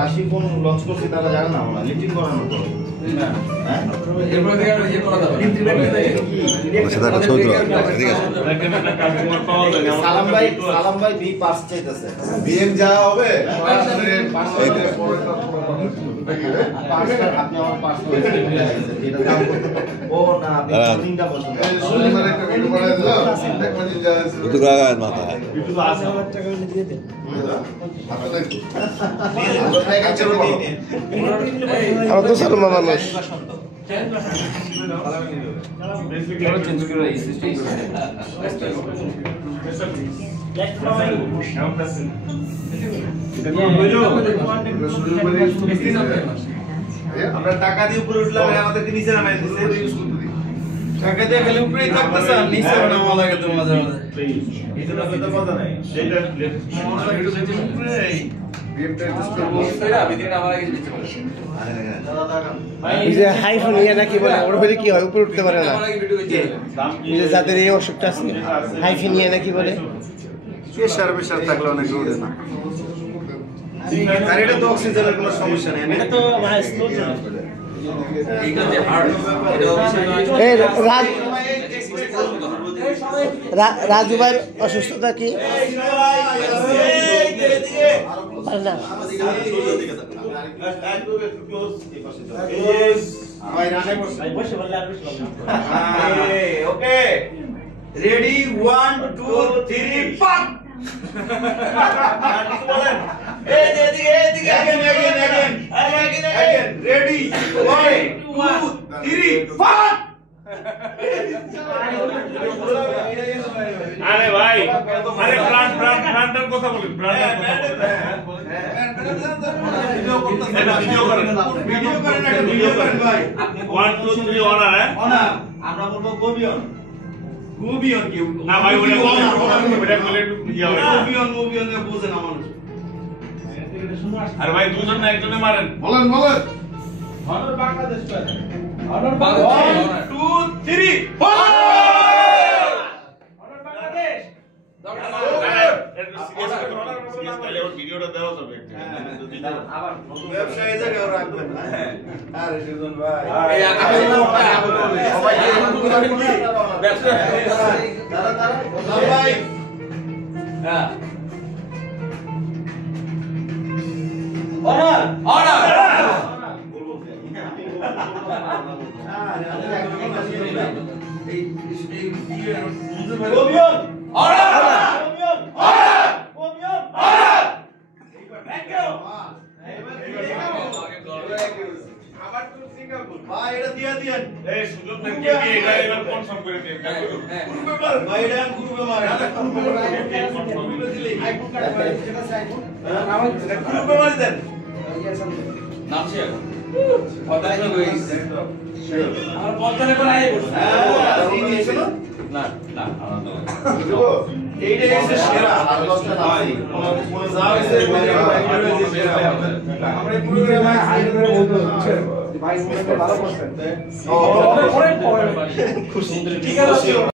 বাসি phone launch করছি তারা জানে না আমরা লিফটিং করানোর পর এরপরে থেকে আর ইয়ে করা যাবে সালাম ভাই বি পাস চাইতেছে বিএম যা হবে আপনি আমার পাস এটা দাম ও না আপনি লিংকটা বলছেন সুন্দর একটা ভিডিও বানাই দিলো দেখবেন যা আছে কত টাকা মাথা একটু 10,000 টাকা হলে দিয়ে দেন আমরা তো সালমা মানুষ চেঞ্জ করে এই সিস্টেম আমরা টাকা দিয়ে উপরে উঠলাম আমাদেরকে নিচে নামাই দিছে টাকা দিয়ে খালি উপরেই থাকতেছে আর নিচে নামা লাগে তো মাঝে মাঝে এইটা তো কথা নাই সেটা হাইফোন ইয়ে নাকি বলে ওর হলে কি হয় উপরে উঠতে পারে না যাদের এই অসুখটা আছে হাইফোন ইয়ে নাকি বলে প্রেশার থাকলে অনেক উঠে না আর এটা তো অক্সিজেনের কোনো সমস্যা নেই এটা তো মানে স্লো চলে এইটা যে হার্ড এই রাজু ভাইয়ের অসুস্থতা কি না ওকে রেডি 1 2 3 পাক এদিকে রেডি 1 2 3 পাক আরে ভাই আরে ব্র্যান্ডের কথা বলেন ভিডিও করেন ভাই 1 2 3 অনার অনার আমরা বলবো গোবিয়ন কি না ভাই ওটা বলে ইয়া হবে গোবিয়ন এ বুঝে না মানুষ আরে ভাই দুজন না একজনে মারেন বলেন honour Bangladesh honour 1 2 3 honour Bangladesh ভিডিওটা দেওয়া যাবে আবার ব্যবসায়ী জায়গায় রাখবেন আরে সুজন ভাই এই আকাশে সবাই ব্যবসা ভাই হ্যাঁ অনার অনার গোবিয়ন অনার ভাই এটা দিয়া দিয়েন এই সুযোগ থেকে এটা এবার কনফার্ম করে দেন ভাই এটা গ্রুপে মারে গ্রুপে দিলে আইফোন কার্ড ভাই যেটা আইফোন গ্রুপে মারি দেন নাম শেয়ার কথা হইছে আমার পঞ্চানে কোন আই বসে না না এইটা হচ্ছে সেরা আর 10টা নাই কোন যাও এসে আমরা এই পুরো ভাই হাই করে বলতে হচ্ছে ভাই ভালো করছেন ও পরে খুশি ঠিক আছে